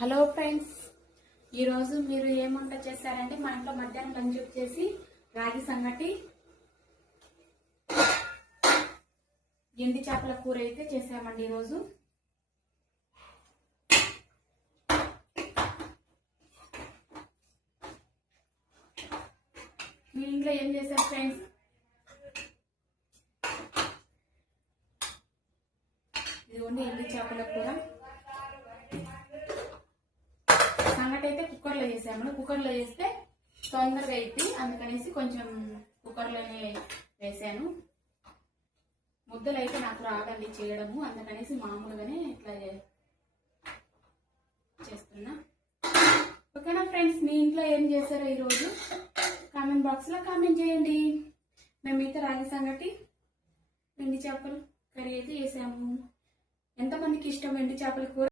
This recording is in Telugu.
హలో ఫ్రెండ్స్, ఈరోజు మీరు ఏం వంట చేశారంటే మా ఇంట్లో మధ్యాహ్నం లంచ్ వచ్చేసి రాగి సంగటి ఎండి చేపల కూర అయితే చేసామండి. ఈరోజు మీ ఇంట్లో ఏం చేశారు ఫ్రెండ్స్? ఇదిగోండి ఎండి చేపల కూర. సంగటి అయితే కుక్కర్లో చేసాము. కుక్కర్లో చేస్తే తొందరగా అయింది, అందుకనేసి కొంచెం కుక్కర్లోనే వేసాను. ముద్దలు అయితే నాకు రాదండి చేయడము, అందుకనేసి మామూలుగానే ఇట్లా చేస్తున్నా. ఓకేనా ఫ్రెండ్స్, మీ ఇంట్లో ఏం చేశారో ఈరోజు కామెంట్ బాక్స్లో కామెంట్ చేయండి. మేమైతే రాగి సంగటి ఎండి చేపలు కర్రీ అయితే చేసాము. ఎంతమందికి ఇష్టం ఎండి చేపల కూర?